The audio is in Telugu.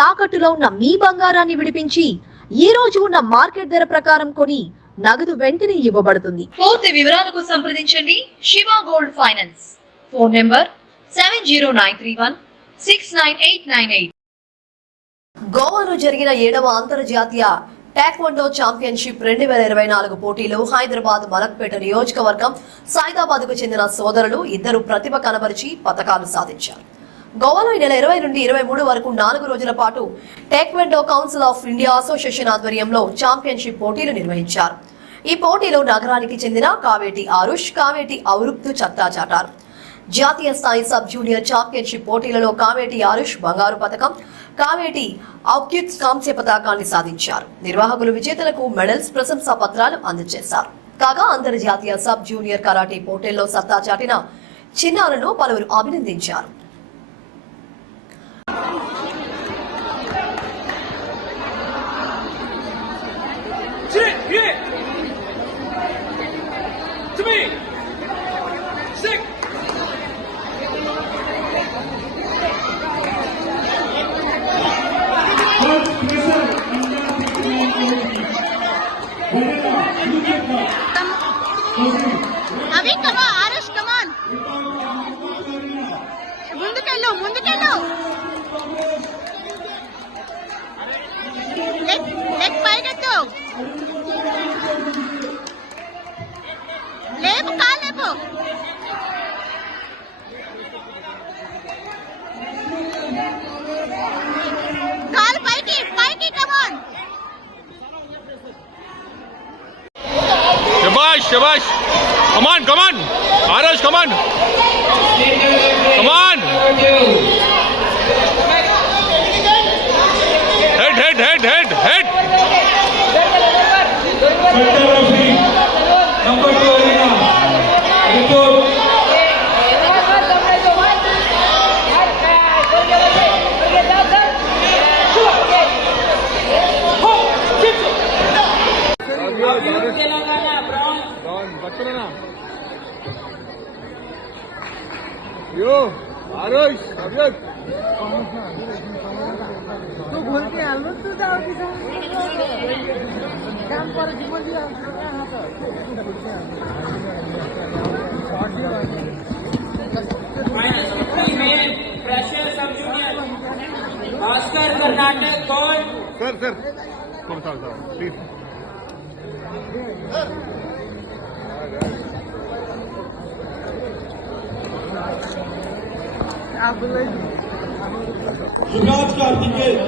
తాకట్టులో ఉన్న మీ బంగారాన్ని విడిపించి ఈ రోజు ఉన్న మార్కెట్ ధర ప్రకారం కొని నగదు వెంటనే ఇవ్వబడుతుంది. పూర్తి వివరాలకు సంప్రదించండి. Shiva gold finance. Phone number seven zero nine three one six nine eight nine eight. గోవాలో జరిగిన ఏడవ అంతర్జాతీయ టాక్వండో ఛాంపియన్షిప్ రెండు వేల ఇరవై నాలుగు పోటీలో హైదరాబాద్ మలక్పేట నియోజకవర్గం సైదాబాద్కు చెందిన సోదరులు ఇద్దరు ప్రతిభ కనబరిచి పతకాలు సాధించారు. గోవాలో ఈ నెల ఇరవై నుండి ఇరవై మూడు వరకు నాలుగు రోజుల పాటు taekwondo council of India association ఆధ్వర్యంలో ఛాంపియన్షిప్ పోటీలు నిర్వహించారు. ఈ పోటీలో నగరానికి చెందిన కావేటి ఆరుష్ కావేటి ఔరుక్తు చత్తా చాటారు. జాతీయ స్థాయి సబ్ జూనియర్ ఛాంపియన్షిప్ పోటీలలో కావేటి ఆరుష్ బంగారు పథకం కావేటి ఔక్యుత్ కాంస్య పతాకాన్ని సాధించారు. నిర్వాహకులు విజేతలకు మెడల్స్ ప్రశంసా పత్రాలు అందజేశారు. కాగా అంతర్జాతీయ సబ్ జూనియర్ కరాటే పోటీల్లో సత్తా చాటిన చిన్నారులను పలువురు అభినందించారు. Avíntalo. లేపు కాలు లేపు కాలు పైకి పైకి కమాన్ Shabash, shabash. Come on, come on. Arash, come on. Come on. Head, प्रणाम यो आरोश अभियत तू घूर के आलो तू जाओ कि काम पर जीवन दिया प्रेशर सब भास्कर कर्नाटक कौन सर सर। कौन सा प्लीज़। Ablacığım. Zürat Kartik'i